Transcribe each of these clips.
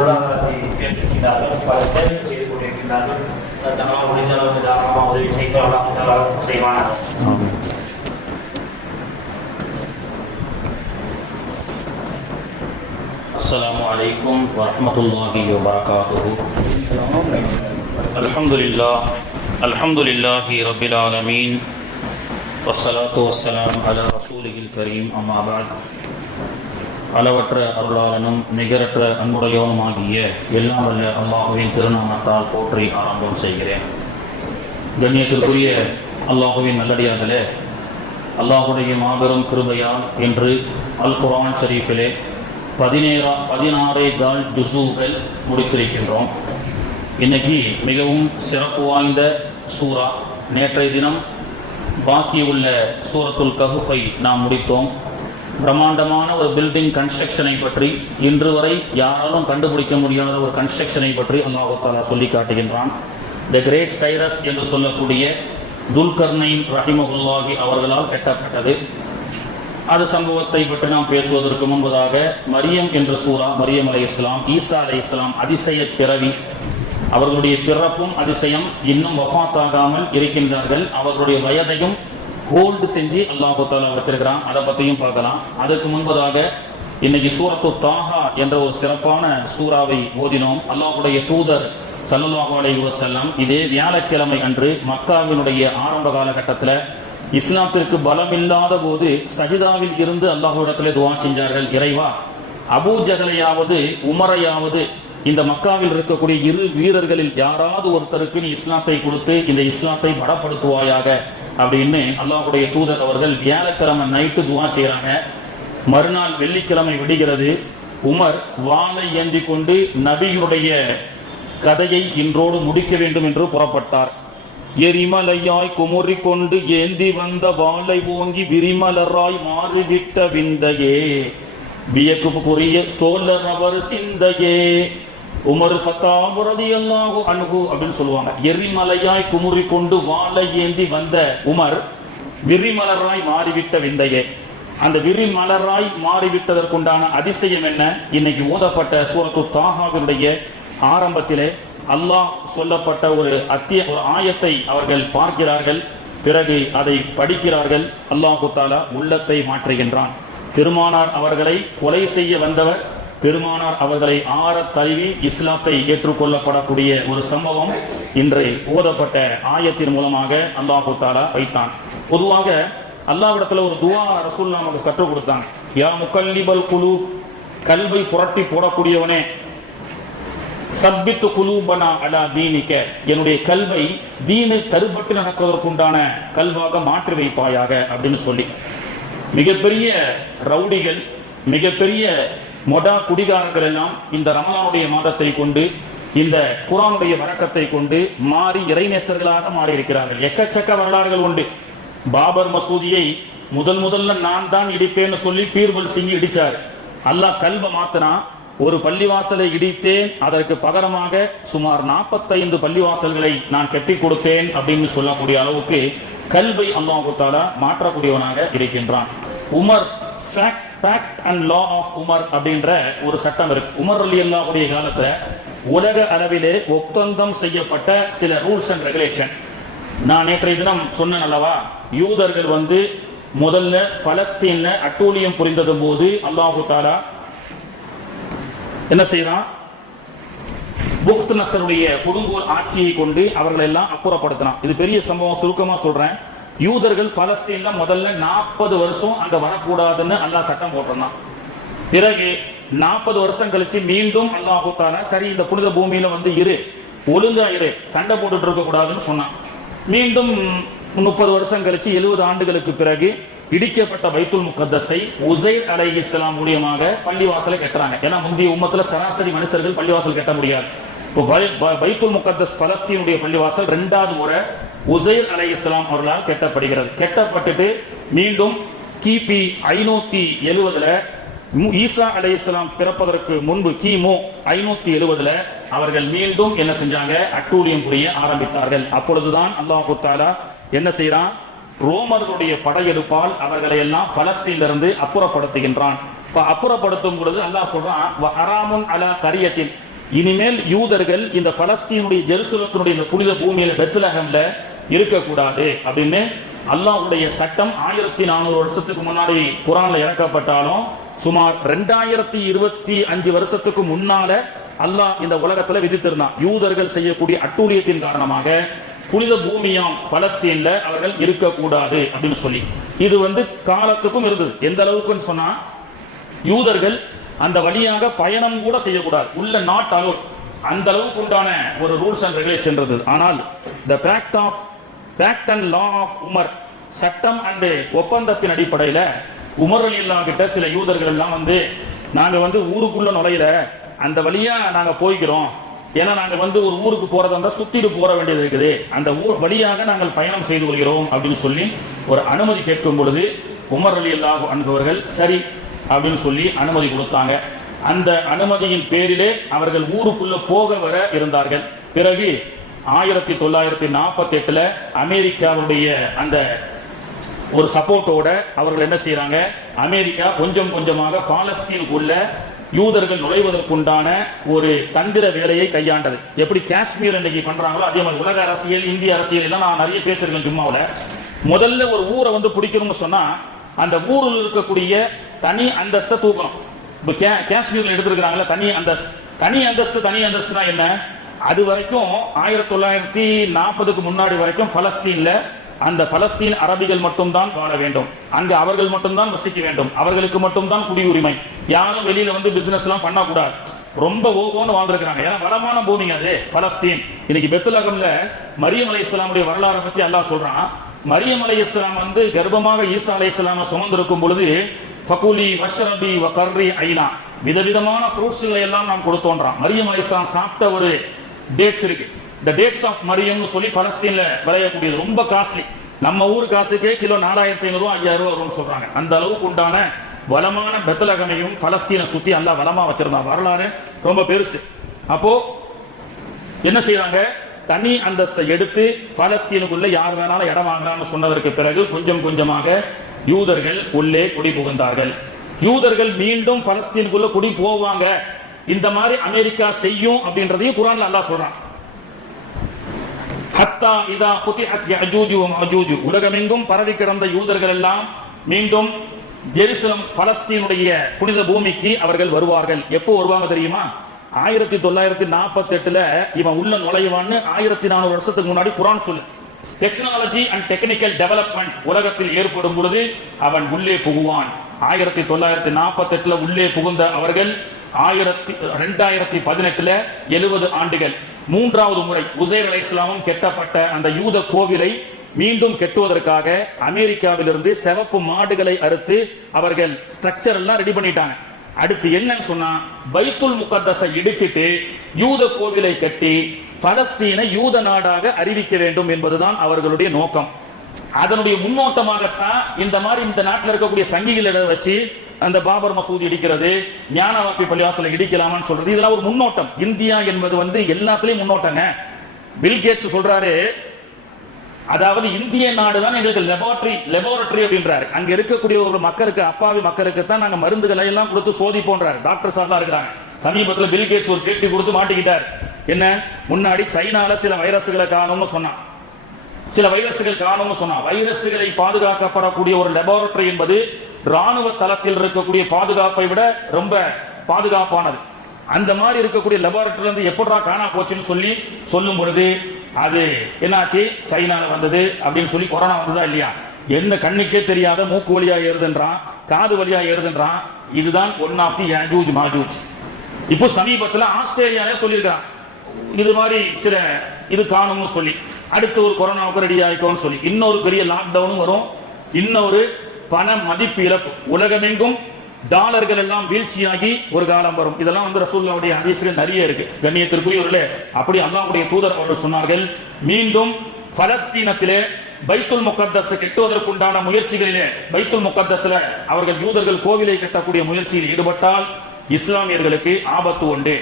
பொருளாதாரத்தை உயர்த்திருக்கிறார்கள் பல சேவைகள் செய்து கொண்டிருக்கிறார்கள் அது தங்களால் முடிந்த அளவுக்கு தாராளமாக உதவி செய்து அல்லாஹ் செய்வானார் السلام عليكم ورحمة الله وبركاته الحمد لله الحمد لله رب العالمين والصلاة والسلام على رسوله الكريم أما بعد அளவற்ற அருளாளனும் நிகரற்ற அன்புடையவனுமாகிய எல்லாம் வல்ல அல்லாஹுவின் திருநாமத்தால் போற்றி ஆரம்பம் செய்கிறேன். கண்ணியத்திற்குரிய அல்லாஹுவின் நல்லடியார்களே அல்லாஹுடைய மாபெரும் கிருபையால் என்று அல் குரான் ஷரீஃபிலே பதினேறா பதினாறே கால் ஜுசூகள் முடித்திருக்கின்றோம். இன்னைக்கு மிகவும் சிறப்பு வாய்ந்த சூரா நேற்றைய தினம் பாக்கியுள்ள சூரத்துல் கஹுஃபை நாம் முடித்தோம். பிரம்மாண்டமான ஒரு பில்டிங் கன்ஸ்ட்ரக்ஷனை பற்றி இன்று வரை யாராலும் கண்டுபிடிக்க முடியாத ஒரு கன்ஸ்ட்ரக்ஷனை பற்றி அல்லாஹாலா சொல்லி காட்டுகின்றான் த கிரேட் சைரஸ் என்று சொல்லக்கூடிய துல்கர்னைன் ரஹிமகுல்லாஹி அவர்களால் கட்டப்பட்டது. அது சம்பவத்தை பற்றி நாம் பேசுவதற்கு முன்பதாக மரியம் என்ற சூரா மரியம் அலை இஸ்லாம் ஈசா அலை இஸ்லாம் அதிசய பிறவி. அவர்களுடைய பிறப்பும் அதிசயம் இன்னும் வஃபாத்தாகாமல் இருக்கின்றார்கள். அவர்களுடைய வயதையும் ஹோல்டு செஞ்சு அல்லாஹு தாலா வச்சிருக்கிறான். அதை பற்றியும் பார்க்கலாம். அதுக்கு முன்பதாக இன்னைக்கு சூரத்து தாஹா என்ற ஒரு சிறப்பான சூறாவை ஓதினோம். அல்லாஹுடைய தூதர் சல்லல்லாஹு அலைஹி வஸல்லம் இதே வியாழக்கிழமை அன்று மக்காவினுடைய ஆரம்ப காலகட்டத்தில் இஸ்லாத்திற்கு பலமில்லாத போது சஜிதாவில் இருந்து அல்லாஹுடத்திலே துவா செஞ்சார்கள். இறைவா அபூ ஜகலையாவது உமரையாவது இந்த மக்காவில் இருக்கக்கூடிய இரு வீரர்களில் யாராவது ஒருத்தருக்கு நீ இஸ்லாத்தை கொடுத்து இந்த இஸ்லாத்தை படப்படுத்துவாயாக அப்படின்னு அல்லாஹுடைய தூதர் அவர்கள் வியாழக்கிழமை நைட்டு துவா செய்கிறாங்க மறுநாள் வெள்ளிக்கிழமை விடுகிறது. உமர் வாளை ஏந்தி கொண்டு நபியுடைய கதையை இன்றோடு முடிக்க வேண்டும் என்று புறப்பட்டார். எரிமலையாய் குமுறி கொண்டு ஏந்தி வந்த வாளை ஓங்கி விரிமலராய் மாறிவிட்ட விந்தையே. வியக்குரிய தோழர் அவர் சிந்தையே. உமர் ஹத்தாப் ரலியல்லாஹு அணுகு அப்படின்னு சொல்லுவாங்க. எரிமலையாய் குமுறி கொண்டு வாழை ஏந்தி வந்த உமர் விரிமலராய் மாறிவிட்ட விந்தையே. அந்த விரிமலராய் மாறிவிட்டதற்குண்டான அதிசயம் என்ன? இன்னைக்கு ஓதப்பட்ட சூரத்து தாகாவினுடைய ஆரம்பத்திலே அல்லாஹ் சொல்லப்பட்ட ஒரு அத்திய ஒரு ஆயத்தை அவர்கள் பார்க்கிறார்கள். பிறகு அதை படிக்கிறார்கள். அல்லாஹு தாலா உள்ளத்தை மாற்றுகின்றான். திருமானார் அவர்களை கொலை செய்ய வந்தவர் பெருமானார் அவர்களை ஆற தழுவி இஸ்லாத்தை ஏற்றுக்கொள்ளப்படக்கூடிய ஒரு சம்பவம் இன்று ஓதப்பட்ட ஆயத்தின் மூலமாக அல்லாஹு தாலா வைத்தான். பொதுவாக அல்லாவிடத்துல ஒரு துவா ரசூல் நமக்கு கற்றுக் கொடுத்தாங்க யா முக்கல்லிபல் குழு கல்வை புரட்டி போடக்கூடியவனே சர்பித்து குலூபனா அலா தீனிக்க. என்னுடைய கல்வை தீனு தருபட்டு நடக்குவதற்குண்டான கல்வாக மாற்றி வைப்பாயாக அப்படின்னு சொல்லி. மிகப்பெரிய ரவுடிகள் மிகப்பெரிய மொடா குடிகாரர்கள் எல்லாம் இந்த ரமலானுடைய மாதத்தை கொண்டு இந்த குரானுடைய வழக்கத்தை கொண்டு மாறி இறைநேசர்களாக மாறி இருக்கிறார்கள் எக்கச்சக்க வரலாறுகள் உண்டு. பாபர் மசூதியை முதல் முதல்ல நான் தான் இடிப்பேன்னு சொல்லி பீர்பல் சிங் இடிச்சார். அல்லாஹ் கல்வை மாத்தனா ஒரு பள்ளிவாசலை இடித்தேன் அதற்கு பகரமாக சுமார் நாற்பத்தைந்து பள்ளிவாசல்களை நான் கட்டி கொடுத்தேன் அப்படின்னு சொல்லக்கூடிய அளவுக்கு கல்வை அல்லாஹு தாலா மாற்றக்கூடியவனாக இருக்கின்றான். Umar fact and law of Umar அப்படின்ற ஒரு சட்டம் இருக்கு. உமர் அலி அல்லாவுடைய காலத்துல உலக அளவிலே ஒப்பந்தம் செய்யப்பட்ட சில ரூல்ஸ் அண்ட் ரெகுலேஷன் நான் நேற்றைய தினம் சொன்னேன் அல்லவா? யூதர்கள் வந்து முதல்ல பலஸ்தீன்ல அட்டூழியம் புரிந்தது போது அல்லாஹு தாலா என்ன செய்யறான் புக்த் நசருடைய கொடுங்கோல் ஆட்சியை கொண்டு அவர்களை எல்லாம் அப்புறப்படுத்தினான். இது பெரிய சம்பவம் சுருக்கமா சொல்றேன். யூதர்கள் பலஸ்தீன்ல முதல்ல நாற்பது வருஷம் அங்க வரக்கூடாதுன்னு அல்லாஹ் சட்டம் போட்டிருந்தான். பிறகு நாற்பது வருஷம் கழிச்சு மீண்டும் அல்லாஹு சரி இந்த புனித பூமியில வந்து இரு ஒழுங்கா இரு சண்டை போட்டுட்டு இருக்க கூடாதுன்னு சொன்னான். மீண்டும் முப்பது வருஷம் கழிச்சு எழுபது ஆண்டுகளுக்கு பிறகு இடிக்கப்பட்ட பைத்துல் முகத்தஸை உசை அலை இஸ்லாம் மூலியமாக பள்ளிவாசலை கட்டுறாங்க. ஏன்னா முந்தைய உம்மத்துல சராசரி மனுஷர்கள் பள்ளிவாசல் கட்ட முடியாது. இப்போ பை- பைத்துல் முகத்தஸ் பலஸ்தீனுடைய பள்ளிவாசல் ரெண்டாவது முறை உசைர் அலை இஸ்லாம் அவர்களால் கெட்டப்படுகிறது. கட்டப்பட்டுட்டு மீண்டும் கிபி ஐநூத்தி எழுவதுல ஈசா அலை இஸ்லாம் பிறப்பதற்கு முன்பு கிமு ஐநூத்தி எழுவதுல அவர்கள் மீண்டும் என்ன செஞ்சாங்க? அட்டூழியம் புரிய ஆரம்பித்தார்கள். அப்பொழுதுதான் அல்லாஹு தாலா என்ன செய்யறான் ரோமர்களுடைய படையெடுப்பால் அவர்களை எல்லாம் பலஸ்தீனிலிருந்து அப்புறப்படுத்துகின்றான். இப்ப அப்புறப்படுத்தும் பொழுது அல்லாஹ் சொல்றான் "வ ஹராமுன் அலா கரியத்தின். இனிமேல் யூதர்கள் இந்த பலஸ்தீனுடைய ஜெருசலத்தினுடைய இந்த புனித பூமியில பெத்லஹம்ல இருக்கக்கூடாது அப்படின்னு அல்லாஹ்வுடைய சட்டம் ஆயிரத்தி நானூறு வருஷத்துக்கு முன்னாடி குரான்ல இறக்கப்பட்டாலும் சுமார் ரெண்டாயிரத்தி இருபத்தி அஞ்சு வருஷத்துக்கு முன்னால அல்லாஹ் இந்த உலகத்துல விதித்திருந்தான். யூதர்கள் செய்யக்கூடிய அட்டூழியத்தின் காரணமாக புனித பூமியாம் பலஸ்தீன்ல அவர்கள் இருக்கக்கூடாது அப்படின்னு சொல்லி. இது வந்து காலத்துக்கும் இருந்தது. எந்த அளவுக்குன்னு சொன்னா யூதர்கள் அந்த வழியாக பயணம் கூட செய்யக்கூடாது. உள்ள நாட் அலோட். அந்த அளவுக்கு உண்டான ஒரு ரூல்ஸ் அண்ட் ரெகுலேஷன் இருந்தது. ஆனால் the fact of act and law of Umar சட்டம் அண்டு ஒப்பந்தத்தின் அடிப்படையில் உமர் அலி கிட்ட சில யூதர்கள் எல்லாம் வந்து நாங்கள் வந்து ஊருக்குள்ள நுழையில அந்த வழியாக நாங்கள் போய்க்கிறோம். ஏன்னா நாங்கள் வந்து ஒரு ஊருக்கு போகிறதா இருந்தால் சுற்றிட்டு போற வேண்டியது இருக்குது. அந்த ஊர் வழியாக நாங்கள் பயணம் செய்து கொள்கிறோம் அப்படின்னு சொல்லி ஒரு அனுமதி கேட்கும் பொழுது உமர் அலி அல்லாஹ் அன்பவர்கள் சரி அப்படின்னு சொல்லி அனுமதி கொடுத்தாங்க. அந்த அனுமதியின் பேரிலே அவர்கள் ஊருக்குள்ள போக வர இருந்தார்கள். பிறகு ஆயிரத்தி தொள்ளாயிரத்தி நாற்பத்தி எட்டுல அமெரிக்காவுடைய அந்த ஒரு சப்போர்ட்டோட அவர்கள் என்ன செய்கிறாங்க அமெரிக்கா கொஞ்சம் கொஞ்சமாக பாலஸ்தீனுக்குள்ள யூதர்கள் நுழைவதற்குண்டான ஒரு தந்திர வேலையை கையாண்டது. எப்படி காஷ்மீர் இன்னைக்கு பண்றாங்களோ அதே மாதிரி உலக அரசியல் இந்திய அரசியல் எல்லாம் நான் நிறைய பேசிருக்கேன் ஜும்மாவுல. முதல்ல ஒரு ஊரை வந்து பிடிக்கணும்னு சொன்னா அந்த ஊரில் இருக்கக்கூடிய தனி அந்தஸ்தை தூக்கணும். இப்போ கே காஷ்மீர்ல எடுத்திருக்கிறாங்களே தனி அந்தஸ்து. தனி அந்தஸ்து தனி அந்தஸ்துனா என்ன? அது வரைக்கும் ஆயிரத்தி தொள்ளாயிரத்தி நாற்பதுக்கு முன்னாடி வரைக்கும் பலஸ்தீன்ல அந்த பலஸ்தீன் அரபிகள் மட்டும்தான் வாழ வேண்டும். அங்கு அவர்கள் மட்டும்தான் வசிக்க வேண்டும். அவர்களுக்கு மட்டும்தான் குடியுரிமை. யாரும் வெளியில வந்து பிசினஸ் எல்லாம் பண்ணக்கூடாது. ரொம்ப ஓகோன்னு வாழ்ந்துருக்காங்க ஏன்னா வளமான பூமிங்க அது பலஸ்தீன். இன்னைக்கு பெத்துலகம்ல மரியம் அலை இஸ்லாமுடைய வரலாறை பத்தி அல்லாஹ் சொல்றான். மரியம் அலை இஸ்லாம் வந்து கர்ப்பமாக ஈசா அலை இஸ்லாம சுமந்திருக்கும் பொழுது ஃபகுலி வஷரபி வ கர்ரி ஐனா. விதவிதமான ஃப்ரூட்ஸ்களை எல்லாம் நாம் கொடுத்தோன்றான். மரியம் அலை இஸ்லாம் சாப்பிட்ட ஒரு டேட்ஸ் இருக்கு. இந்த டேட்ஸ் ஆஃப் மரியம்னு சொல்லி பலஸ்தீன்ல விளையக்கூடியது. ரொம்ப காஸ்ட்லி நம்ம ஊர் காசுக்கே கிலோ நாலாயிரத்தி ஐநூறு ஐயாயிரம் ரூபா வரும்னு சொல்றாங்க. அந்த அளவுக்கு உண்டான வளமான பெத்தலகமையும் பலஸ்தீனை சுத்தி நல்லா வளமா வச்சிருந்தான் வரலாறு ரொம்ப பெருசு. அப்போ என்ன செய்யறாங்க தனி அந்தஸ்தை எடுத்து பலஸ்தீனுக்குள்ள யார் வேணாலும் இடம் வாங்கலாம்னு சொன்னதற்கு பிறகு கொஞ்சம் கொஞ்சமாக யூதர்கள் உள்ளே குடி புகுந்தார்கள் யூதர்கள் மீண்டும் பலஸ்தீனுக்குள்ள குடி போவாங்க இந்த மாதிரி அமெரிக்கா செய்யும் அப்படின்றதையும் குரான்ல அல்லாஹ் சொல்றான். ஹத்தா இதா ஃபுதிஹத் யஅஜூஜு வ உலகமெங்கும் பரவி கிடந்த யூதர்கள் எல்லாம் மீண்டும் ஜெருசலம் பலஸ்தீனுடைய புனித பூமிக்கு அவர்கள் வருவார்கள். எப்போ வருவாங்க தெரியுமா? ஆயிரத்தி தொள்ளாயிரத்தி நாற்பத்தி எட்டுல இவன் உள்ள நுழைவான்னு ஆயிரத்தி நானூறு வருஷத்துக்கு முன்னாடி குரான் சொல்லு. டெக்னாலஜி அண்ட் டெக்னிக்கல் டெவலப்மெண்ட் உலகத்தில் ஏற்படும் பொழுது அவன் உள்ளே புகுவான். ஆயிரத்தி தொள்ளாயிரத்தி நாற்பத்தி எட்டுல உள்ளே புகுந்த அவர்கள் ஆயிரத்தி ரெண்டாயிரத்தி பதினெட்டுல எழுபது ஆண்டுகள். மூன்றாவது முறை உசைர் அலை இஸ்லாமும் கெட்டப்பட்ட அந்த யூத கோவிலை மீண்டும் கெட்டுவதற்காக அமெரிக்காவிலிருந்து சிவப்பு மாடுகளை அறுத்து அவர்கள் ஸ்ட்ரக்சர் எல்லாம் ரெடி பண்ணிட்டாங்க. அடுத்து என்னன்னு சொன்னா பைத்துல் முகத்தஸை இடிச்சிட்டு யூத கோவிலை கட்டி பலஸ்தீனை யூத நாடாக அறிவிக்க வேண்டும் என்பதுதான் அவர்களுடைய நோக்கம். அதனுடைய முன்னோட்டமாகத்தான் இந்த மாதிரி இந்த நாட்டில் இருக்கக்கூடிய சங்கிகளிடம் வச்சு அந்த பாபர் மசூதி இடிக்கிறது ஞானவாப்பி பள்ளிவாசலை இடிக்கலாமான்னு சொல்றது இதெல்லாம் ஒரு முன்னோட்டம். இந்தியா என்பது வந்து எல்லாத்துலயும் முன்னோட்டங்க. பில் கேட்ஸ் சொல்றாரு அதாவது இந்திய நாடு தான் எங்களுக்கு லெபார்டரி லெபார்டரி அப்படின்றாரு. அங்க இருக்கக்கூடிய ஒரு மக்களுக்கு அப்பாவி மக்களுக்கு தான் நாங்க மருந்துகளை எல்லாம் கொடுத்து சோதிப்போன்றாரு. சார் தான் இருக்கிறாங்க. சமீபத்தில் பில் கேட்ஸ் ஒரு கேட்டி கொடுத்து மாட்டிக்கிட்டார். என்ன? முன்னாடி சைனால சில வைரஸ்களை காணும்னு சொன்னான். சில வைரஸ்கள் காணும்னு சொன்னான். வைரஸ்களை பாதுகாக்கப்படக்கூடிய ஒரு லெபார்டரி என்பது ராணுவ தளத்தில் இருக்கக்கூடிய பாதுகாப்பை விட ரொம்ப பாதுகாப்பானது. அந்த மாதிரி இருக்கக்கூடிய லெபார்டரி வந்து எப்படா காணா போச்சுன்னு சொல்லி சொல்லும் பொழுது அது என்னாச்சு? சைனால வந்தது அப்படின்னு சொல்லி கொரோனா வந்ததா இல்லையா? என்ன கண்ணுக்கே தெரியாத மூக்கு வழியா ஏறுதுன்றான் காது வழியா ஏறுதுன்றான். இதுதான் ஒன் ஆஃப் தி யாஜூஜ் மாஜூஜ் இப்போ சமீபத்தில் ஆஸ்திரேலியாவே சொல்லியிருக்கான் இது மாதிரி சில இது காணும்னு சொல்லி. அடுத்து ஒரு கொரோனாவுக்கு ரெடி ஆகிக்கோன்னு சொல்லி. இன்னொரு பெரிய லாக்டவுனும் வரும். இன்னொரு பண மதிப்பு இழப்பு. உலகமெங்கும் டாலர்கள் எல்லாம் வீழ்ச்சியாகி ஒரு காலம் வரும். இதெல்லாம் வந்து ரசூல்லாவுடைய அதிசயம் நிறைய இருக்கு. கண்ணியத்திற்குரியவர்களே அப்படி அல்லாவுடைய தூதர் அவர்கள் சொன்னார்கள் மீண்டும் பலஸ்தீனத்திலே பைத்துல் முகத்தஸ் கெட்டுவதற்குண்டான முயற்சிகளிலே பைத்துல் முகத்தஸ்ல அவர்கள் யூதர்கள் கோவிலை கட்டக்கூடிய முயற்சியில் ஈடுபட்டால் இஸ்லாமியர்களுக்கு ஆபத்து உண்டு.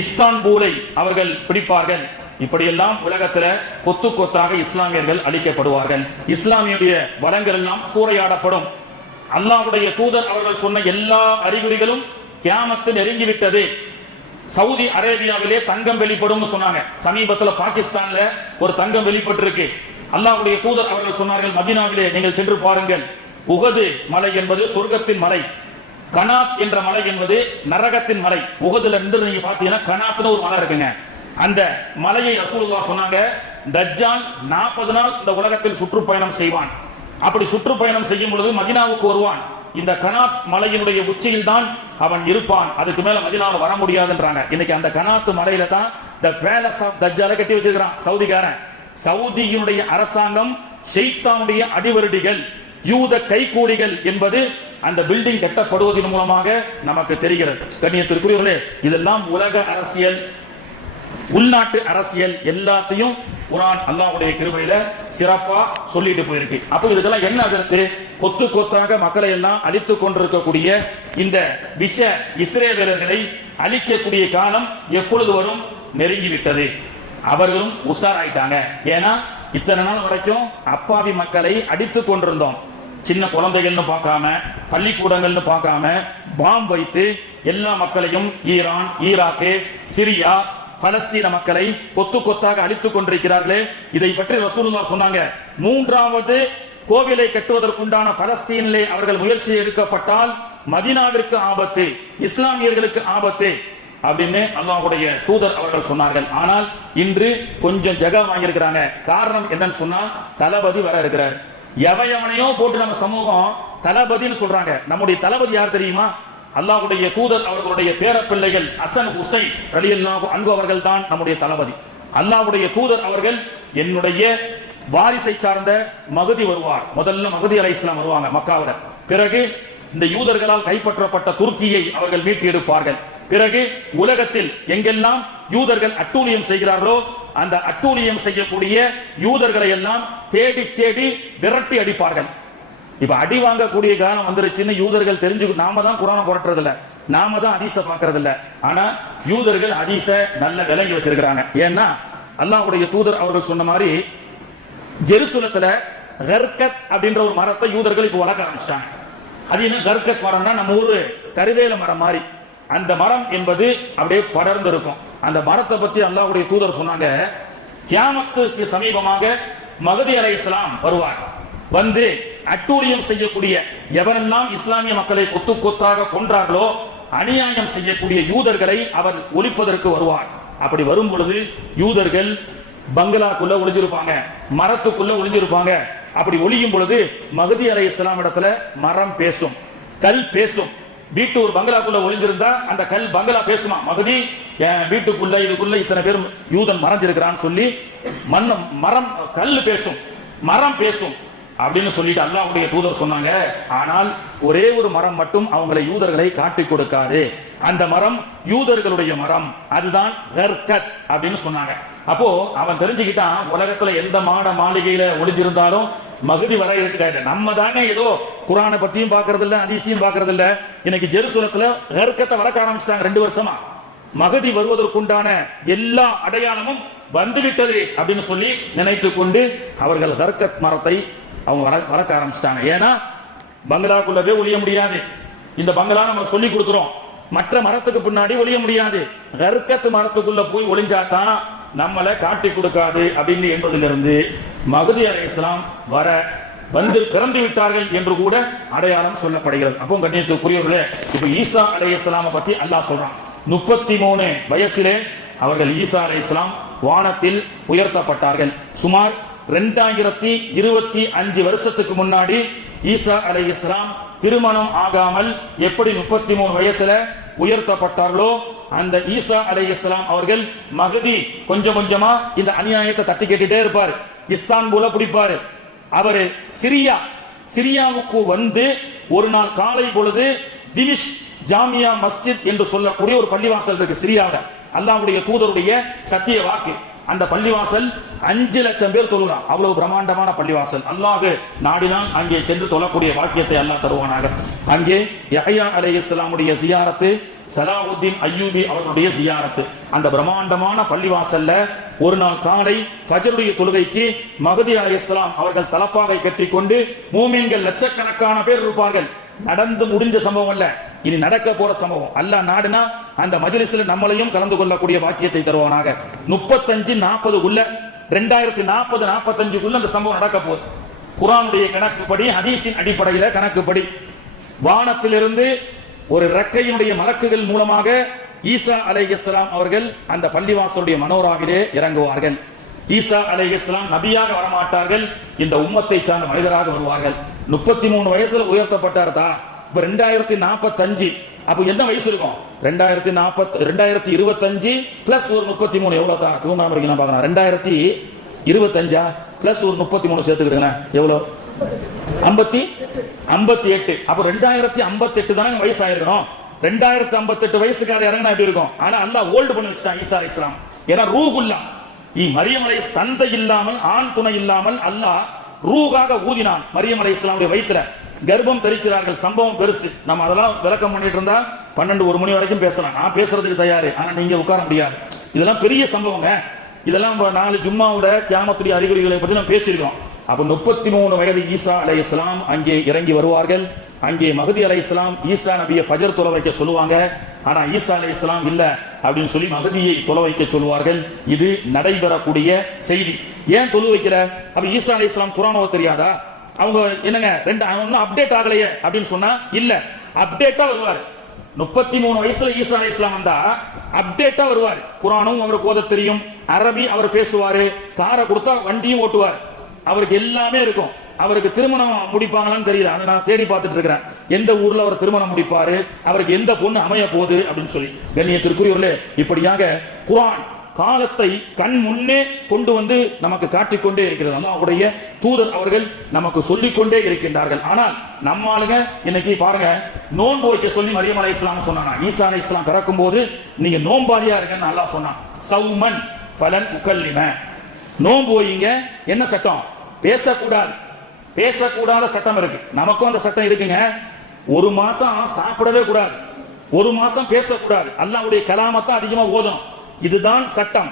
இஸ்தான்பூலை அவர்கள் பிடிப்பார்கள். இப்படியெல்லாம் உலகத்துல கொத்து கொத்தாக இஸ்லாமியர்கள் அழிக்கப்படுவார்கள். இஸ்லாமியுடைய வளங்கள் எல்லாம் சூறையாடப்படும். அல்லாவுடைய தூதர் அவர்கள் சொன்ன எல்லா அறிகுறிகளும் கியாமத்து நெருங்கிவிட்டது. சவுதி அரேபியாவிலே தங்கம் வெளிப்படும்னு சொன்னாங்க. சமீபத்துல பாகிஸ்தான்ல ஒரு தங்கம் வெளிப்பட்டிருக்கு. அல்லாவுடைய தூதர் அவர்கள் சொன்னார்கள் மதினாவிலே நீங்கள் சென்று பாருங்கள். உகது மலை என்பது சொர்க்கத்தின் மலை. கனாத் என்ற மலை என்பது நரகத்தின் மலை. உகதுல இருந்து நீங்க பாத்தீங்கன்னா கனாத்னு ஒரு மலை இருக்குங்க. அந்த மலையை ரசூலுல்லாஹ் சொன்னாங்க தஜ்ஜான் நாற்பது நாள் இந்த உலகத்தில் சுற்றுப்பயணம் செய்வான். அப்படி சுற்றுப்பயணம் செய்யும் பொழுது மதினாவுக்கு வருவான். இந்த கனாத் மலையினுடைய உச்சியில் தான் அவன் இருப்பான். அதுக்கு மேல மதினாவில் வர முடியாதுன்றாங்க. இன்னைக்கு அந்த கனாத்து மலையில தான் த பேலஸ் ஆஃப் தஜ்ஜால கட்டி வச்சிருக்கிறான் சவுதிக்காரன். சவுதியினுடைய அரசாங்கம் ஷெய்தானுடைய அடிவருடிகள் யூத கைகூலிகள் என்பது அந்த பில்டிங் கட்டப்படுவதன் மூலமாக நமக்கு தெரிகிறது. கண்ணியத்திற்குரியவர்களே இதெல்லாம் உலக அரசியல். உள்நாட்டு அரசியல் எல்லாத்தையும் குரான் அல்லாஹ்வுடைய கிருபையில சிறப்பா சொல்லிட்டு போயிருக்கு. அப்போ இதுக்கெல்லாம் என்ன அதற்கு? கொத்து கொத்தாக மக்களை எல்லாம் அழித்து கொண்டிருக்கக்கூடிய இந்த விஷ இஸ்ரேலர்களை அழிக்கக்கூடிய காலம் எப்பொழுது வரும்? நெருங்கிவிட்டது. அவர்களும் உஷாராயிட்டாங்க. ஏன்னா இத்தனை நாள் வரைக்கும் அப்பாவி மக்களை அடித்து கொண்டிருந்தோம். சின்ன குழந்தைகள்னு பார்க்காம பள்ளிக்கூடங்கள்னு பார்க்காம பாம் வைத்து எல்லா மக்களையும் ஈரான் ஈராக்கு சிரியா பலஸ்தீன மக்களை கொத்து கொத்தாக அழித்துக் கொண்டிருக்கிறார்களே. இதை பற்றி ரசூலுல்லா சொன்னாங்க. மூன்றாவது கோவிலை கட்டுவதற்குண்டான பலஸ்தீனிலே அவர்கள் முயற்சி எடுக்கப்பட்டால் மதீனாவிற்கு ஆபத்து இஸ்லாமியர்களுக்கு ஆபத்து அப்படின்னு அல்லாஹுடைய தூதர் அவர்கள் சொன்னார்கள். ஆனால் இன்று கொஞ்சம் ஜெகா வாங்கியிருக்கிறாங்க. காரணம் என்னன்னு சொன்னா தளபதி வர இருக்கிறார். எவையவனையோ போட்டு நம்ம சமூகம் தளபதின்னு சொல்றாங்க. நம்முடைய தளபதி யார் தெரியுமா? அல்லாஹுடைய தூதர் அவர்களுடைய பேரப்பிள்ளைகள் ஹசன் ஹுசைன் ரலியல்லாஹு அன்பு அவர்கள் தான் நம்முடைய தளபதி. அல்லாஹுடைய தூதர் அவர்கள் என்னுடைய வாரிசை சார்ந்த மகுதி வருவார். முதல்ல மகுதி அலை இஸ்லாம் வருவாங்க மக்காவில. பிறகு இந்த யூதர்களால் கைப்பற்றப்பட்ட துருக்கியை அவர்கள் மீட்டு எடுப்பார்கள். பிறகு உலகத்தில் எங்கெல்லாம் யூதர்கள் அட்டூழியம் செய்கிறார்களோ அந்த அட்டூழியம் செய்யக்கூடிய யூதர்களை எல்லாம் தேடி தேடி விரட்டி அடிப்பார்கள். இப்ப அடி வாங்கக்கூடிய காலம் வந்துருச்சுன்னு யூதர்கள் தெரிஞ்சு நாம தான் குரான புரட்டுறது இல்ல நாம தான் அதீச பாக்குறது இல்ல ஆனா யூதர்கள் அதீச நல்ல விலகி வச்சிருக்கிறாங்க. ஏன்னா அல்லாஹுடைய தூதர் அவர்கள் சொன்ன மாதிரி ஜெருசலத்துல கர்கத் அப்படின்ற ஒரு மரத்தை யூதர்கள் இப்போ வளர்க்க ஆரம்பிச்சிட்டாங்க. அது என்ன கர்கத் மரம்னா நம்ம ஊரு கருவேல மரம் மாதிரி. அந்த மரம் என்பது அப்படியே படர்ந்து இருக்கும் அந்த மரத்தை பத்தி அல்லாஹ்வுடைய தூதர் சொன்னாங்க கியாமத்துக்கு சமீபமாக மகதி அலை இஸ்லாம் வருவார். வந்து அட்டூழியம் செய்யக்கூடிய எவரெல்லாம் இஸ்லாமிய மக்களை கொத்து கொத்தாக கொன்றார்களோ அநியாயம் செய்யக்கூடிய யூதர்களை அவர் ஒழிப்பதற்கு வருவார். அப்படி வரும் பொழுது யூதர்கள் பங்களாக்குள்ள ஒளிஞ்சிருப்பாங்க மரத்துக்குள்ள ஒளிஞ்சிருப்பாங்க. அப்படி ஒளியும் பொழுது மகதி அலை இஸ்லாம் இடத்துல மரம் பேசும் கல் பேசும். வீட்டு ஒரு பங்களாக்குள்ள ஒளிஞ்சிருந்தா அந்த கல் பங்களா பேசுமா? மகதி வீட்டுக்குள்ள இதுக்குள்ள இத்தனை பேர் யூதன் மறைஞ்சிருக்கிறான்னு சொல்லி மண்ணம் மரம் கல் பேசும் மரம் பேசும். அப்படின்னு சொல்லிட்டு அல்லாஹுடைய தூதர் சொன்னாங்க. ஆனால் ஒரே ஒரு மரம் மட்டும் அவங்களை யூதர்களை காட்டி கொடுக்காது. அந்த மரம் யூதர்களுடைய மரம். அதுதான் ஹர்கத் அப்படின்னு சொன்னாங்க. அப்போ அவன் தெரிஞ்சுக்கிட்டான் உலகத்துல எந்த மாட மாளிகையில ஒளிஞ்சிருந்தாலும் மகுதி வர இருக்காரு நம்ம தானே ஏதோ குரானை பத்தியும் பாக்குறது இல்ல அதிசயம் பாக்குறது இல்ல இன்னைக்கு ஜெருசலத்துல ஹர்கத்தை வளர்க்க ஆரம்பிச்சிட்டாங்க ரெண்டு வருஷமா. மகதி வருவதற்குண்டான எல்லா அடையாளமும் வந்துவிட்டது அப்படின்னு சொல்லி நினைத்து கொண்டு அவர்கள் கர்க்கத் மரத்தை அவங்க வர வளர்க்க ஆரம்பிச்சிட்டாங்க. ஏன்னா பங்களாக்குள்ள போய் முடியாது. இந்த பங்களா நம்ம சொல்லி கொடுக்குறோம். மற்ற மரத்துக்கு பின்னாடி ஒழிய முடியாது. கர்க்கத் மரத்துக்குள்ள போய் ஒளிஞ்சாதான் நம்மளை காட்டி கொடுக்காது அப்படின்னு என்பதிலிருந்து மகதி அலை இஸ்லாம் வர வந்து பிறந்து விட்டார்கள் என்று கூட அடையாளம் சொல்லப்படுகிறது. அப்போ கண்ணியத்துக்குரியவர்களே இப்ப ஈசா அலை இஸ்லாமை பத்தி அல்லாஹ் சொல்றான். முப்பத்தி மூணு வயசிலே அவர்கள் ஈசா அலை இஸ்லாம் வானத்தில் உயர்த்தப்பட்டார்கள். சுமார் ரெண்டாயிரத்தி இருபத்தி அஞ்சு வருஷத்துக்கு முன்னாடி ஈசா அலை இஸ்லாம் திருமணம் ஆகாமல் எப்படி முப்பத்தி மூணு வயசுல உயர்த்தப்பட்டார்களோ அந்த ஈசா அலை இஸ்லாம் அவர்கள் மகதி கொஞ்சம் கொஞ்சமா இந்த அநியாயத்தை தட்டி கேட்டுட்டே இருப்பார். இஸ்தான்புல பிடிப்பாரு. அவரு சிரியா சிரியாவுக்கு வந்து ஒரு நாள் காலை பொழுது திமிஷ் ஜாமியா மஸ்ஜித் என்று சொல்லக்கூடிய ஒரு பள்ளிவாசல் இருக்கு சிரியாவில் அல்லாவுடைய தூதருடைய சத்திய வாக்கு. அந்த பள்ளிவாசல் அஞ்சு லட்சம் பேர் தொழுகிறான் அவ்வளவு பிரம்மாண்டமான பள்ளிவாசல். அல்லாஹ் நாடினால் அங்கே சென்று தொழக்கூடிய வாக்கியத்தை அல்லாஹ் தருவானாக. அங்கே யஹ்யா இஸ்லாமுடைய சியாரத்து சலாவுத்தீன் அய்யூபி அவர்களுடைய சியாரத்து. அந்த பிரம்மாண்டமான பள்ளிவாசல்ல ஒரு நாள் காலை ஃபஜருடைய தொழுகைக்கு மகதி அலைஹிஸ்ஸலாம் அவர்கள் தலப்பாகை கட்டிக்கொண்டு மூமின்கள் லட்சக்கணக்கான பேர் இருப்பார்கள். நடந்து முடிஞ்ச சம்பவம் அல்ல. இனி நடக்க போற சம்பவம். அல்ல நாடுனா அந்த மஜ்லிஸ்ல நம்மளையும் கலந்து கொள்ளக்கூடிய வாக்கியத்தை தருவானாக. முப்பத்தஞ்சு நாற்பதுக்குள்ள ரெண்டாயிரத்தி நாற்பது நாற்பத்தஞ்சுக்குள்ள அந்த சம்பவம் நடக்க போகுது. குரானுடைய கணக்குப்படி ஹதீஸின் அடிப்படையில கணக்குப்படி. வானத்திலிருந்து ஒரு ரெக்கையினுடைய மலக்குகள் மூலமாக ஈசா அலைஹிஸ்ஸலாம் அவர்கள் அந்த பள்ளிவாசலுடைய மனோராவிலே இறங்குவார்கள். ஈசா அலைஹிஸ்ஸலாம் நபியாக வரமாட்டார்கள். இந்த உம்மத்தை சார்ந்த மனிதராக வருவார்கள். முப்பத்தி மூணு வயசுல உயர்த்தப்பட்டார் தான் இப்போ ரெண்டாயிரத்தி நாற்பத்தஞ்சு அப்போ என்ன வயசு இருக்கும்? ரெண்டாயிரத்தி நாற்பத்தி ரெண்டாயிரத்தி இருபத்தஞ்சு பிளஸ் ஒரு முப்பத்தி மூணு எவ்வளவு தான்? தூங்காம இருக்கீங்களா? பார்க்கலாம். ரெண்டாயிரத்தி இருபத்தஞ்சா? பிளஸ் ஒரு முப்பத்தி மூணு சேர்த்துக்கிடுங்க எவ்வளவு? ஐம்பத்தி ஐம்பத்தி எட்டு. அப்போ ரெண்டாயிரத்தி ஐம்பத்தி எட்டு தானே வயசு ஆயிருக்கணும் ரெண்டாயிரத்தி ஐம்பத்தெட்டு வயசுக்கார இறங்கினா எப்படி இருக்கும்? ஆனா அல்லா ஓல்டு பண்ணி வச்சுட்டான் ஈசா இஸ்லாம். ஏன்னா ரூகுல்லா இ மரியமலை தந்தை இல்லாமல் ஆண் துணை இல்லாமல் அல்லாஹ் ரூகாக ஊதினான் மரியமலை இஸ்லாமுடைய வயிற்றுல கர்ப்பம் தெரிக்கிறார்கள் சம்பவம் பெருசு. நம்ம அதெல்லாம் விளக்கம் பண்ணிட்டு இருந்தா பன்னெண்டு ஒரு மணி வரைக்கும் பேசலாம். நான் பேசுறதுக்கு தயாரு. ஆனா நீங்க உட்கார முடியாது. இதெல்லாம் பெரிய சம்பவங்க. இதெல்லாம் நாலு ஜும்மாவோட கியாமத்துடைய அறிகுறிகளை பத்தி நம்ம பேசியிருக்கோம். அப்ப முப்பத்தி மூணு வயது ஈசா அலை இஸ்லாம் அங்கே இறங்கி வருவார்கள். அங்கே மகதி அலை இஸ்லாம் ஈசா நபியை ஃபஜர் தொலை வைக்க சொல்லுவாங்க. ஆனா ஈசா அலை இஸ்லாம் இல்ல அப்படின்னு சொல்லி மகதியை தொலை வைக்க சொல்லுவார்கள். இது நடைபெறக்கூடிய செய்தி. ஏன் தொழு வைக்கிற? அப்ப ஈசா அலை இஸ்லாம் குரானோ தெரியாதா? அவங்க என்னங்க ரெண்டு ஒன்றும் அப்டேட் ஆகலையே அப்படின்னு சொன்னா இல்ல அப்டேட்டா வருவார். முப்பத்தி மூணு வயசுல ஈசா அலை இஸ்லாம் வந்தா அப்டேட்டா வருவார். குரானும் அவருக்கு ஓத தெரியும் அரபி அவர் பேசுவாரு காரை கொடுத்தா வண்டியும் ஓட்டுவார். அவருக்கு எல்லாமே இருக்கும். அவருக்கு திருமணம் முடிப்பாங்களான்னு தெரியல. அதை நான் தேடி பார்த்துட்டு இருக்கிறேன். எந்த ஊர்ல அவர் திருமணம் முடிப்பாரு? அவருக்கு எந்த பொண்ணு அமைய போகுது? அப்படின்னு சொல்லி. கண்ணியத்திற்குரியவர்களே இப்படியாக குரான் காலத்தை கண் முன்னே கொண்டு வந்து நமக்கு காட்டிக்கொண்டே இருக்கிறது. அவருடைய தூதர் அவர்கள் நமக்கு சொல்லிக்கொண்டே இருக்கின்றார்கள். ஆனால் நம்ம ஆளுங்க இன்னைக்கு பாருங்க நோன்பு வைக்க சொல்லி மரியம் அலை இஸ்லாம் சொன்னாங்க ஈசா அலை இஸ்லாம் பிறக்கும் போது நீங்க நோம்பாரியா இருங்கன்னு நல்லா சொன்னான். சௌமன் பலன் உக்கல்லிம நோன்பு வைங்க என்ன சட்டம்? பேசக்கூடாது. பேசக்கூடாத சட்டம் இருக்கு. நமக்கும் அந்த சட்டம் இருக்குங்க. ஒரு மாசம் சாப்பிடவே கூடாது. ஒரு மாசம் பேசக்கூடாது. அல்லாவுடைய கலாமத்தை அதிகமா ஓதணும். இதுதான் சட்டம்.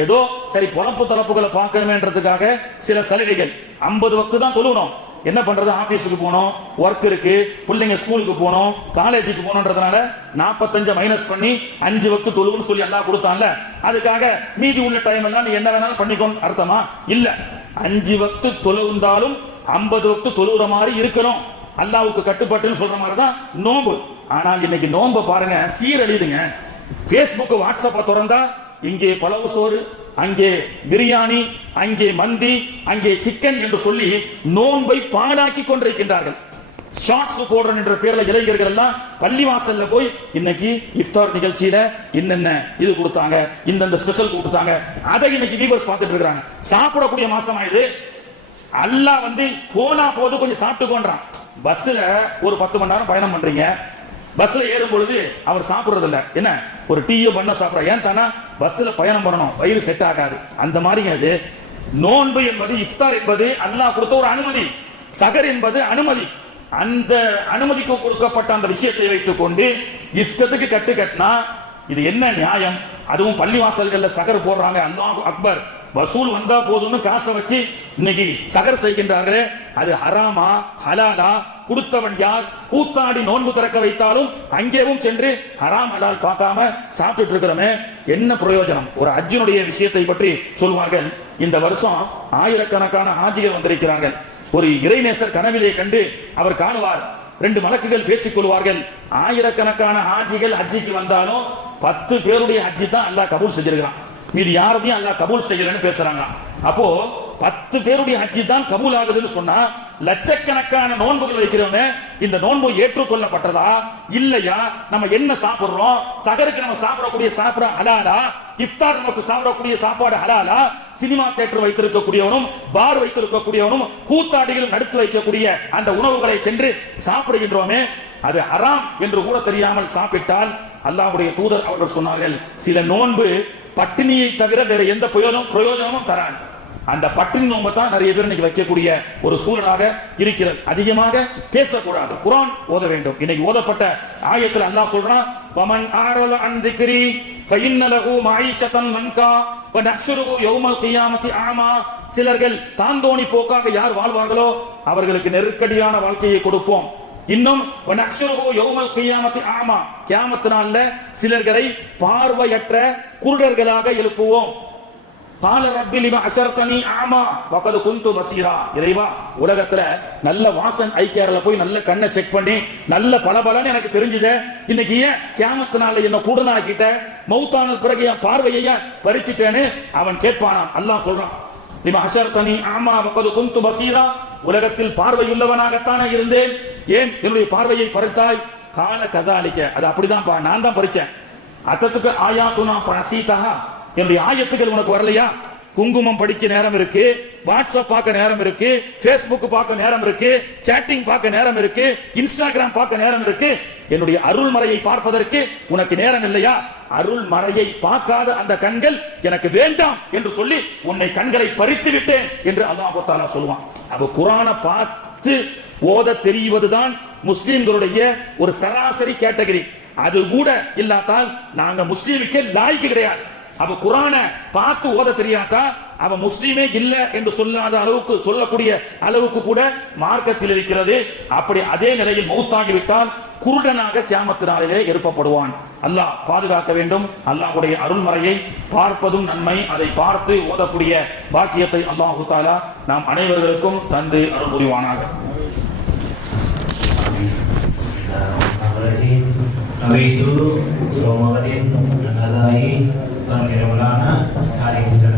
ஏதோ சரி பொழப்பு தரப்புகளை பார்க்கணுமேன்றதுக்காக சில சலுகைகள். ஐம்பது வக்து தான் தொழுகணும். என்ன பண்றது? ஆபீஸுக்கு போனோம் ஒர்க் இருக்கு பிள்ளைங்க ஸ்கூலுக்கு போனோம் காலேஜுக்கு போனோன்றதுனால நாற்பத்தஞ்சு மைனஸ் பண்ணி அஞ்சு வக்து தொழுவுன்னு சொல்லி எல்லாம் கொடுத்தான்ல. அதுக்காக மீதி உள்ள டைம் எல்லாம் நீ என்ன வேணாலும் பண்ணிக்கோன்னு அர்த்தமா? இல்ல. அஞ்சு வக்து தொழுந்தாலும் ஐம்பது வக்து தொழுகிற மாதிரி இருக்கணும். அல்லாவுக்கு கட்டுப்பட்டுன்னு சொல்ற மாதிரி தான் நோன்பு. ஆனால் இன்னைக்கு நோன்பை பாருங்க சீரழியுதுங்க பேஸ்புக் வாட்ஸ்அப்பை திறந்தா இங்கே பலவு சோறு அங்கே பிரியாணி அங்கே மந்தி அங்கே சிக்கன் என்று சொல்லி நோன்பை பாழாக்கி கொண்டிருக்கின்றார்கள். ஷார்ட்ஸ் போடுறேன் என்ற பேர்ல இளைஞர்கள் எல்லாம் பள்ளிவாசல்ல போய் இன்னைக்கு இஃப்தார் நிகழ்ச்சியில என்னென்ன இது கொடுத்தாங்க இந்தந்த ஸ்பெஷல் கொடுத்தாங்க அதை இன்னைக்கு வீவர்ஸ் பார்த்துட்டு இருக்கிறாங்க. சாப்பிடக்கூடிய மாசமா இது அல்லாஹ் வந்து போனா போது கொஞ்சம் சாப்பிட்டுக்கோன்றான். பஸ்ல ஒரு பத்து மணி நேரம் பயணம் பண்றீங்க. பஸ்ல ஏறும் பொழுது அவர் சாப்பிடுறது இல்ல என்ன? ஒரு டீயோ பண்ண சாப்பிட ஏன் தானா? பஸ்ல பயணம் பண்ணணும். வயிறு செட் ஆகாது. அந்த மாதிரிங்க அது. நோன்பு என்பது இஃப்தார் என்பது அல்லாஹ் கொடுத்த ஒரு அனுமதி. சகர் என்பது அனுமதி. அந்த அனுமதிக்கு கொடுக்கப்பட்ட அந்த விஷயத்தை வைத்துக் கொண்டு இஷ்டத்துக்கு கட்டு கட்டினா இது என்ன நியாயம்? அதுவும் பள்ளிவாசல்கள்ல சகர் போடுறாங்க. அல்லாஹ் அக்பர். வசூல் வந்தா போதும்னு காசை வச்சு இன்னைக்கு சகர் செய்கின்றார்களே அது ஹராமா ஹலாலா கொடுத்தவன் யார்? கூத்தாடி நோன்பு திறக்க வைத்தாலும் அங்கேயும் சென்று ஹராம் ஹலால் பார்க்காம சாப்பிட்டுட்டு இருக்கிறோமே. என்ன பிரயோஜனம்? ஒரு அர்ஜுனுடைய விஷயத்தை பற்றி சொல்வார்கள். இந்த வருஷம் ஆயிரக்கணக்கான ஆஜிகள் வந்திருக்கிறார்கள். ஒரு இறைநேசர் கனவிலே கண்டு அவர் காணுவார். ரெண்டு மலக்குகள் பேசிக் கொள்வார்கள். ஆயிரக்கணக்கான ஹாஜிகள் அஜிக்கு வந்தாலும் பத்து பேருடைய அஜி தான் அல்லாஹ் கபூல் செஞ்சிருக்கிறான். மீது யாரதையும் அல்லாஹ் கபூல் செய்யலன்னு பேசுறாங்க. அப்போ பத்து பேருடைய ஹஜ்ஜி தான் கபூல் ஆகுதுன்னு சொன்னா லட்சக்கணக்கான நோன்புகள் வைக்கிறவங்க இந்த நோன்பு ஏற்றுக்கொள்ளப்பட்டதா? இல்லையா? நம்ம என்ன சாப்பிடுறோம்? சகருக்கு நம்ம சாப்பிடக்கூடிய சாப்பிட ஹலாலா? இஃப்தார் நமக்கு சாப்பிடக்கூடிய சாப்பாடு ஹலாலா? சினிமா தேட்டர் வைத்திருக்கக்கூடியவனும் பார் வைத்திருக்கக்கூடியவனும் கூத்தாடிகள் நடத்தி வைக்கக்கூடிய அந்த உணவுகளை சென்று சாப்பிடுகின்றோமே அது ஹராம் என்று கூட தெரியாமல் சாப்பிட்டால் அல்லாஹ்வுடைய தூதர் அவர்கள் சொன்னார்கள் சில நோன்பு பட்டினியை தவிர வேற எந்த பிரயோஜனம் பிரயோஜனமும் தரான் அந்த பட்டினி நோம்பை தான் நிறைய பேர் இன்னைக்கு வைக்கக்கூடிய ஒரு சூழலாக இருக்கிறது. அதிகமாக பேசக்கூடாது. குரான் ஓத வேண்டும். இன்னைக்கு ஓதப்பட்ட ஆயத்தில் அல்லா சொல்றான் பமன் ஆரல அன் திக்ரி ஃபஇன்ன லஹு மஈஷத்தன் லன்கா யௌமல் கியாமத்தி ஆமா. சிலர்கள் தாந்தோணி போக்காக யார் வாழ்வார்களோ அவர்களுக்கு நெருக்கடியான வாழ்க்கையை கொடுப்போம். இன்னும் வனக்ஷுருஹு யௌமல் ஆமா கியாமத்து நாள்ல சிலர்களை பார்வையற்ற குருடர்களாக எழுப்புவோம். கால ரப்பில் இவன் அசர்த்தனி ஆமா வகது குந்து பசீரா. இறைவா உலகத்துல நல்ல வாசன் ஐக்கியாரில் போய் நல்ல கண்ணை செக் பண்ணி நல்ல பளபளன்னு எனக்கு தெரிஞ்சுது. இன்னைக்கு ஏன் கேமத்து நாள்ல என்ன கூடனாக்கிட்ட மௌத்தான பிறகு என் பார்வையை பறிச்சிட்டேன்னு? அவன் கேட்பானாம். அல்லாஹ் சொல்றான். லிம அஷர்தனி ஆமா உலகத்தில் பார்வையுள்ளவனாகத்தானே இருந்தேன். ஏன்? என்னுடைய பார்வையை பறித்தாய். கால கதாலிக்க. அது அப்படிதான் நான் தான் பறிச்சேன். அத்தத்துக்கு ஆயாத்துனா ஃபனசீதஹா என்னுடைய ஆயத்துக்கள் உனக்கு வரலையா? குங்குமம் படிக்க நேரம் இருக்கு வாட்ஸ்அப் பார்க்க நேரம் இருக்கு பேஸ்புக் பார்க்க நேரம் இருக்கு சேட்டிங் பார்க்க நேரம் இருக்கு இன்ஸ்டாகிராம் பார்க்க நேரம் இருக்கு. என்னுடைய அருள்மறையை பார்ப்பதற்கு உனக்கு நேரம் இல்லையா? அருள்மறையை பார்க்காத அந்த கண்கள் எனக்கு வேண்டாம் என்று சொல்லி உன்னை கண்களை பறித்து விட்டேன் என்று அல்லாஹ் தாலா சொல்லுவான். அப்ப குரானை பார்த்து ஓத தெரிவதுதான் முஸ்லிம்களுடைய ஒரு சராசரி கேட்டகரி. அது கூட இல்லாத்தால் நாங்க முஸ்லீமுக்கே லாய்க்கு கிடையாது. அவ குரானை பார்த்து ஓத தெரியாதா அவ முஸ்லீமே இல்ல என்று சொல்லாத அளவுக்கு சொல்லக்கூடிய அளவுக்கு கூட மார்க்கத்தில் இருக்கிறது. அப்படி அதே நிலையில் மௌத்தாகிவிட்டால் குருடனாக கியாமத்து எழுப்பப்படுவான். அல்லாஹ் பாதுகாக்க வேண்டும். அல்லாஹுடைய அருள்மறையை பார்ப்பதும் நன்மை. அதை பார்த்து ஓதக்கூடிய பாக்கியத்தை அல்லாஹு தாலா நாம் அனைவர்களுக்கும் தந்து அருள் புரிவானாக Bismillahirrahmanirrahim. Nawaitu దానికి రవాణా కార్యక్రమం